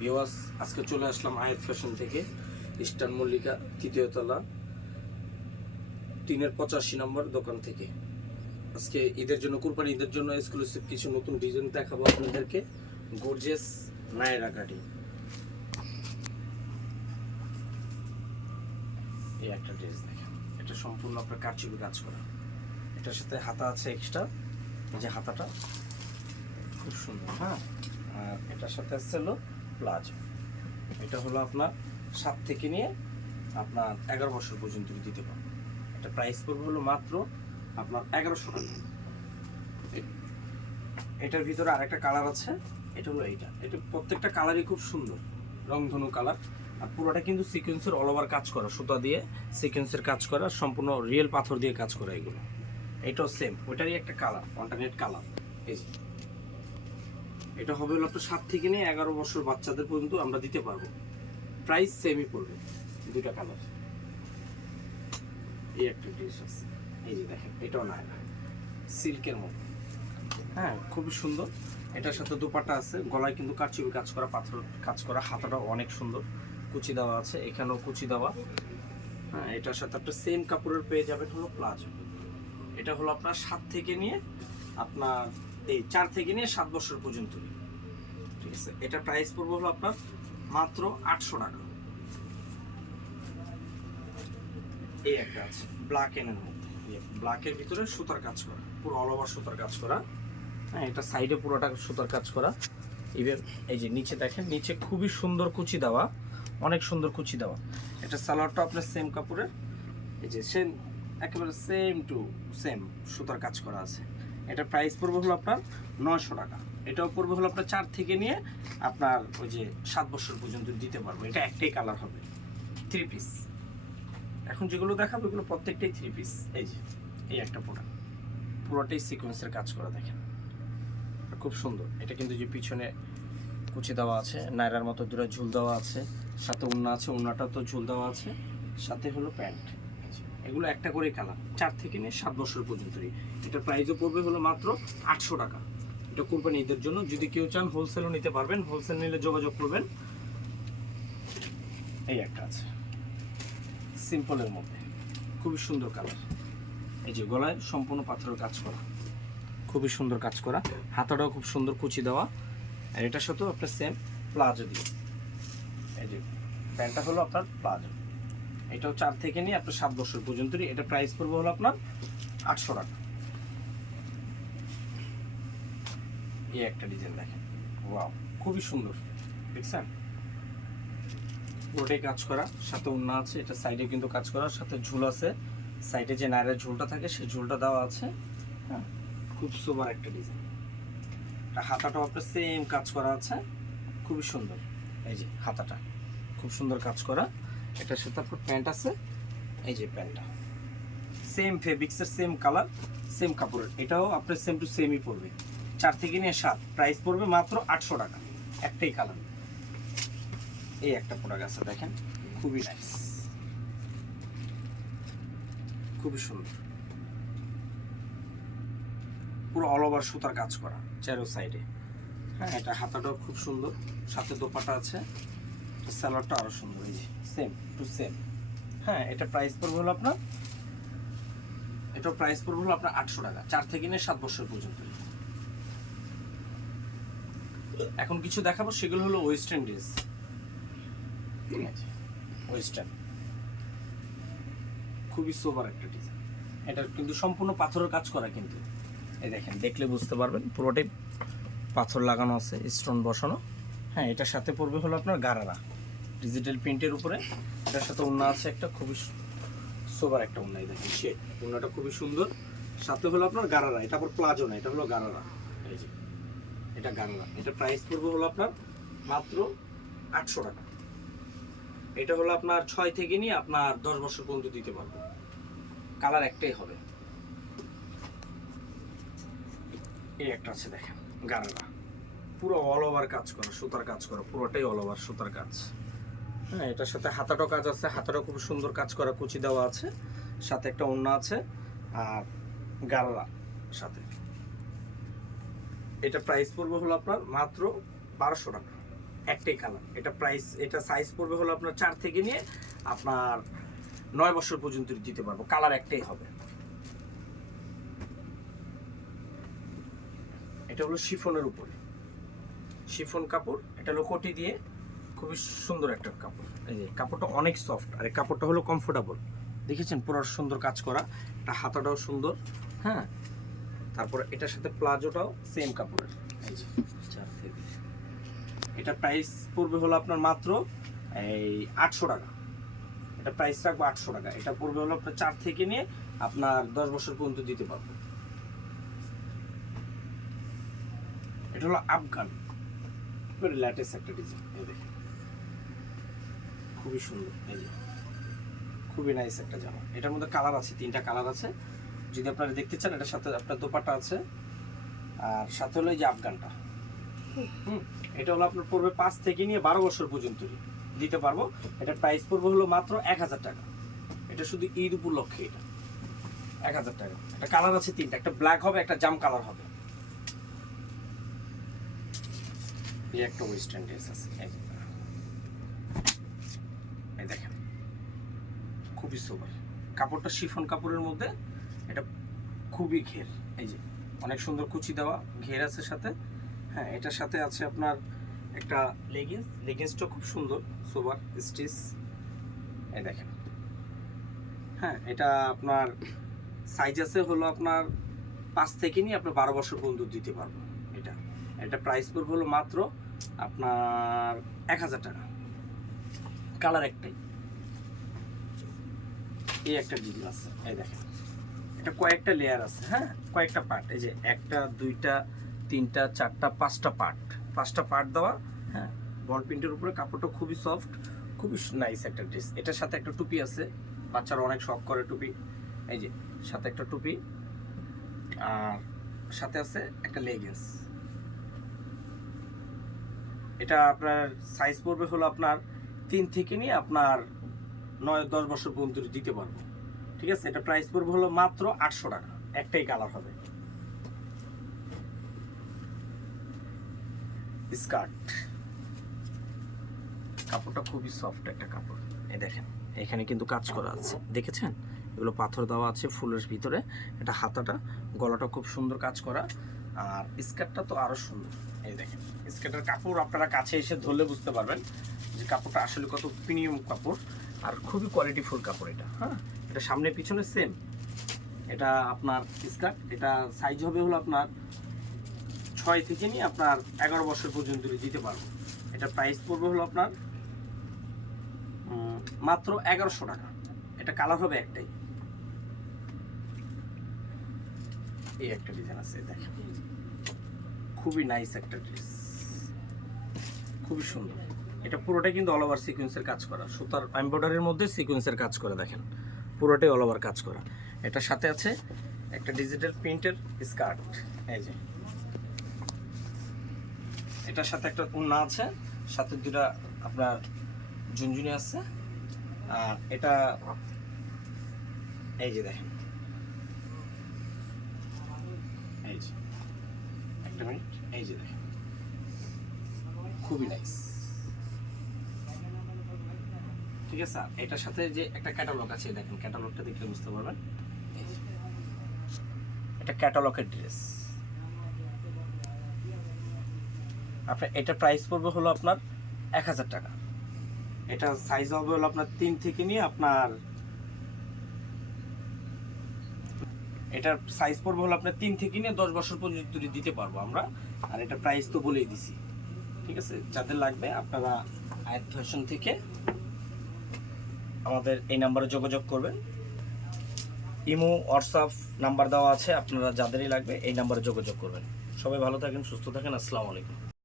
Viewers, আজকে চলে আসলাম আয়াত ফ্যাশন থেকে, ইস্টার্ন মল্লিকা ৩য় তলা ৩-৮৫ নম্বর দোকান থেকে। আজকে ঈদের জন্য, কুরবানি ঈদের জন্য এক্সক্লুসিভ কিছু নতুন ডিজাইন দেখাবো আপনাদেরকে। গর্জিয়াস নায়রা কাটি, এই একটা ড্রেস দেখেন, এটা সম্পূর্ণ আপনার কারচুপি কাজ করা। এটার সাথে হাতা আছে এক্সট্রা, এই যে হাতাটা খুব সুন্দর। হ্যাঁ, আর এটার সাথে আসছে হলো প্লাজো। এটা হলো আপনার 7 থেকে নিয়ে আপনার 11 বছর পর্যন্ত দিতে পারবেন। এটা প্রাইস পড়বে হলো মাত্র আপনার 1100 টাকা। এটার ভিতরে আরেকটা কালার আছে, এটা হলো এটা প্রত্যেকটা কালারই খুব সুন্দর, রংধনু কালার। আর পুরোটা কিন্তু সিকোয়েন্সের অল ওভার কাজ করা, সুতা দিয়ে সিকোয়েন্সের কাজ করা, সম্পূর্ণ রিয়েল পাথর দিয়ে কাজ করা এগুলো। এটাও সেম, ওইটারই একটা কালার, অল্টারনেট কালার। এই যে এটা হবে হলো আপনার 7 থেকে নিয়ে 11 বছর বাচ্চাদের পর্যন্ত আমরা দিতে পারবো। প্রাইস সেমই পড়বে, দুইটা কালার। এই একটা ড্রেস আছে, এই যে দেখেন, এটাও নায়রা সিল্কের মধ্যে। হ্যাঁ, খুবই সুন্দর। এটার সাথে দোপাট্টা আছে, গলায় কিন্তু কারচুপি কাজ করা, পাথর কাজ করা, হাতাটাও অনেক সুন্দর, কুচি দেওয়া আছে, এখানেও কুচি দেওয়া। হ্যাঁ, এটার সাথে একটা সেম কাপড়ের পেয়ে যাবেন হলো প্লাজো। এটা হলো আপনার 7 থেকে নিয়ে আপনার এই 4 থেকে নিয়ে 7 বছর পর্যন্ত, ঠিক আছে। এটা প্রাইস পড়বে হলো আপনার মাত্র 800 টাকা। এই একটা আছে ব্ল্যাক এনের মধ্যে, ব্ল্যাকের ভিতরে সুতার কাজ করা, পুরো অল ওভার সুতার কাজ করা। হ্যাঁ, এটা সাইডে পুরোটা সুতার কাজ করা। ইভেন এই যে নিচে দেখেন, নিচে খুবই সুন্দর কুচি দেওয়া, অনেক সুন্দর কুচি দেওয়া। এটা সালোয়ারটা আপনার সেম কাপড়ের, এই যে সেম, একেবারে সেম টু সেম সুতার কাজ করা আছে। এটা প্রাইস পড়বে হলো আপনার 900 টাকা। এটাও পড়বে হলো আপনার 4 থেকে নিয়ে আপনার ওই যে 7 বছর পর্যন্ত দিতে পারবো। এটা একটাই কালার হবে, 3 পিস। এখন যেগুলো দেখাবো এগুলো প্রত্যেকটাই 3 পিস। এই যে এই একটা প্রোডাক্ট, পুরোটাই সিকোয়েন্সের কাজ করা, দেখেন খুব সুন্দর। এটা কিন্তু যে পিছনে কুচি দেওয়া আছে, নায়রার মতো দুটো ঝুল দেওয়া আছে, সাথে ওড়না আছে, ওড়নাটা তো ঝুল দেওয়া আছে, সাথে হলো প্যান্ট। এগুলো একটা করে কালার, 4 থেকে নিয়ে 7 বছর পর্যন্তই। এটা প্রাইসও পড়বে হলো মাত্র 800 টাকা। এটা কুরবানি ঈদের জন্য, যদি কেউ চান হোলসেলও নিতে পারবেন, হোলসেল নিলে যোগাযোগ করবেন। এই একটা আছে সিম্পলের মধ্যে, খুবই সুন্দর কালার। এই যে গলায় সম্পূর্ণ পাথরের কাজ করা, খুবই সুন্দর কাজ করা, হাতাটাও খুব সুন্দর কুচি দেওয়া। আর এটার সাথেও আপনার সেম প্লাজো দিয়ে, এই যে প্যান্টটা হলো আপনার প্লাজো। এটাও 4 থেকে নিয়ে আপনার 7 বছর পর্যন্ত। এটা প্রাইস পড়বে হলো আপনার 800 টাকা। এই একটা ডিজাইন দেখেন, ওয়াও খুবই সুন্দর, দেখছেন পুরোটাই কাজ করা, সাথে ওড়না আছে। এটা সাইডে কিন্তু কাজ করা, সাথে ঝুল আছে, সাইডে যে নায়রার ঝুলটা থাকে সেই ঝুলটা দেওয়া আছে। হ্যাঁ, খুব সুপার একটা ডিজাইন। হাতাটাও আপনার সেম কাজ করা আছে, খুবই সুন্দর। এই যে হাতাটা খুব সুন্দর কাজ করা। এটার সাথে আপনার প্যান্ট আছে, এই যে প্যান্টটা সেম ফেব্রিক্সের, সেম কালার, সেম কাপড়ের। এটাও আপনার সেম টু সেমই পড়বে, 4 থেকে নিয়ে 7। প্রাইস পড়বে মাত্র 800 টাকা, একটাই কালার। এই একটা প্রোডাক্ট আছে দেখেন, খুবই নাইস, খুবই সুন্দর, পুরো অল ওভার সুতার কাজ করা চারো সাইডে। হ্যাঁ, এটা হাতাটাও খুব সুন্দর, সাথে দোপাট্টা আছে, সালোয়ারটা আরো সুন্দর, এই যে সেম টু সেম। হ্যাঁ, এটা প্রাইস পড়বে হলো আপনার, এটার প্রাইস পড়বে হলো আপনার 800 টাকা, 4 থেকে নিয়ে 7 বছর পর্যন্ত। এখন কিছু দেখাবো, সেগুলো হলো ওয়েস্টার্ন ড্রেস। ঠিক আছে, ওয়েস্টার্ন খুবই সোবার একটা ডিজাইন। এটা কিন্তু সম্পূর্ণ পাথরের কাজ করা, কিন্তু এই দেখেন, দেখলে বুঝতে পারবেন পুরোটাই পাথর লাগানো আছে, স্টোন বসানো। হ্যাঁ, এটার সাথে পড়বে হলো আপনার গারারা ডিজিটাল প্রিন্টের উপরে। এটার সাথে ওড়না আছে একটা, খুবই সোবার একটা ওড়না, দেখেন শেড, ওড়নাটা খুবই সুন্দর। সাথে হলো আপনার গারারা, এটা আবার প্লাজো না, এটা হলো গারারা। এই যে এটা গারারা, এটা প্রাইস পড়বে হলো আপনার মাত্র 800 টাকা। এটা হলো আপনার 6 থেকে নিয়ে আপনার 10 বছর পর্যন্ত দিতে পারবো, কালার একটাই হবে। এই একটা আছে দেখেন, গারারা পুরো অল ওভার কাজ করা, সুতার কাজ করা, পুরোটাই অল ওভার সুতার কাজ। হ্যাঁ, এটার সাথে হাতাটাও কাজ আছে, হাতাটাও খুব সুন্দর কাজ করা, কুচি দেওয়া আছে, সাথে একটা ওড়না আছে, আর গারারা সাথে। এটা প্রাইস পড়বে হলো আপনার মাত্র 1200 টাকা। একটাই কালার। এটা প্রাইস, এটা সাইজ পড়বে হলো আপনার 4 থেকে নিয়ে আপনার 9 বছর পর্যন্ত দিতে পারবো। কালার একটাই হবে। এটা হলো শিফনের উপরে, শিফন কাপড়। এটা হলো কোটি দিয়ে, খুবই সুন্দর একটা কাপড়। এই যে কাপড়টা অনেক সফট, আর এই কাপড়টা হলো কমফোর্টেবল। দেখেছেন পুরো সুন্দর কাজ করা, এটা হাতাটাও সুন্দর। হ্যাঁ, তারপরে এটার সাথে প্লাজোটাও সেম কাপড়ের। এই যে 4 থেকে, এটা প্রাইস পড়বে হলো আপনার মাত্র এই 800 টাকা। এটা প্রাইস রাখবো 800 টাকা। এটা পড়বে হলো আপনার 4 থেকে নিয়ে আপনার 10 বছর পর্যন্ত দিতে পারবো। এটা হলো আফগান, খুবই লেটেস্ট একটা ডিজাইন। এই দেখেন খুবই সুন্দর, এই যে খুবই নাইস একটা জামা। এটার মধ্যে কালার আছে, 3টা কালার আছে। যদি আপনারা দেখতে চান, এটার সাথে আপনার দোপাট্টা আছে, আর সাথে হলো এই যে আফগানটা। এটা হলো আপনার পড়বে 5 থেকে নিয়ে 12 বছর পর্যন্ত দিতে পারবো। এটার প্রাইস পড়বে হলো মাত্র 1000 টাকা। এটা শুধু ঈদ উপলক্ষে, এটা 1000 টাকা। এটা কালার আছে 3টা, একটা ব্ল্যাক হবে, একটা জাম কালার হবে। এই একটা ওয়েস্টার্ন ড্রেস আছে, এই দেখেন খুবই সুপার কাপড়টা, শিফন কাপড়ের মধ্যে। এটা খুবই ঘের, এই যে অনেক সুন্দর কুচি দেওয়া ঘের আছে সাথে। হ্যাঁ, এটার সাথে আছে আপনার একটা লেগিংস, লেগিংসটা খুব সুন্দর সুপার স্টিচ। এই দেখেন, হ্যাঁ এটা আপনার সাইজ আছে হলো আপনার 5 থেকে নিয়ে আপনার 12 বছর পর্যন্ত দিতে পারবো। এটা এটা প্রাইস পড়বে হলো মাত্র আপনার 1000 টাকা। কালার একটাই, এই একটা ডিজাইন আছে। এই দেখেন, এটা কয়েকটা লেয়ার আছে। হ্যাঁ, কয়েকটা পার্ট। এই যে 1টা 2টা 3টা 4টা 5টা পার্ট, 5টা পার্ট দেওয়া। হ্যাঁ, বল প্রিন্টের উপরে কাপড়টা খুবই সফট, খুবই নাইস একটা ড্রেস। এটার সাথে একটা টুপি আছে, বাচ্চারা অনেক শখ করে টুপি। এই যে সাথে একটা টুপি, আর সাথে আছে একটা লেগিংস। এটা আপনার সাইজ পড়বে হলো আপনার 3 থেকে নিয়ে আপনার 9-10 বছর পর্যন্ত দিতে পারবো। ঠিক আছে, এটা প্রাইস পড়বে হলো মাত্র 800 টাকা। একটাই কালার হবে। স্কার্ট, কাপড়টা খুবই সফট একটা কাপড়। এই দেখেন, এখানে কিন্তু কাজ করা আছে, দেখেছেন? এগুলো পাথর দেওয়া আছে ফুলের ভিতরে। এটা হাতাটা, গলাটা খুব সুন্দর কাজ করা, আর স্কার্টটা তো আরো সুন্দর। এই দেখেন, স্কার্টের কাপড় আপনারা কাছে এসে ধরলে বুঝতে পারবেন যে কাপড়টা আসলে কত প্রিমিয়াম কাপড়, আর খুবই কোয়ালিটিফুল কাপড় এটা। হ্যাঁ, এটা সামনে পিছনে সেম। এটা আপনার স্কার্ট, এটা সাইজ হবে হলো আপনার 6 থেকে নিয়ে আপনার 11 বছর পর্যন্ত দিতে পারবো। এটা প্রাইস পড়বে হলো আপনার মাত্র 1100 টাকা। এটা কালার হবে একটাই। এই একটা ডিজাইন আছে, দেখেন খুবই নাইস একটা ড্রেস, খুবই সুন্দর। এটা পুরোটাই কিন্তু অল ওভার সিকোয়েন্সের কাজ করা, সুতার এমব্রয়ডারির মধ্যে সিকোয়েন্সের কাজ করা। দেখেন পুরোটাই অল ওভার কাজ করা। এটার সাথে আছে একটা ডিজিটাল প্রিন্টের স্কার্ট। এই যে এটার সাথে একটা ওড়না আছে, সাথে 2টা আপনার ঝুনঝুনি আছে। আর এটা এই যে দেখেন, এই যে একটা মিনিট, এই যে দেখেন খুবই নাইস। ঠিক আছে, এটার সাথে যে একটা ক্যাটালগ আছে, দেখেন ক্যাটালগটা দেখলে বুঝতে পারবেন। এটা ক্যাটালগের ড্রেস। আপনার এটা প্রাইস পড়বে হলো আপনার 1000 টাকা। এটা সাইজ হবে হলো আপনার 3 থেকে নিয়ে আপনার, এটার সাইজ পড়বে হলো আপনার 3 থেকে নিয়ে 10 বছর পর্যন্ত দিতে পারবো আমরা। আর এটা প্রাইস তো বলেই দিছি। ঠিক আছে, যাদের লাগবে আপনারা আয়াত ফ্যাশন থেকে আমাদের এই নাম্বারে যোগাযোগ করবেন। ইমো হোয়াটসঅ্যাপ নাম্বার দেওয়া আছে, আপনারা যাদেরই লাগবে এই নাম্বারে যোগাযোগ করবেন। সবাই ভালো থাকেন, সুস্থ থাকেন। আসসালামু আলাইকুম।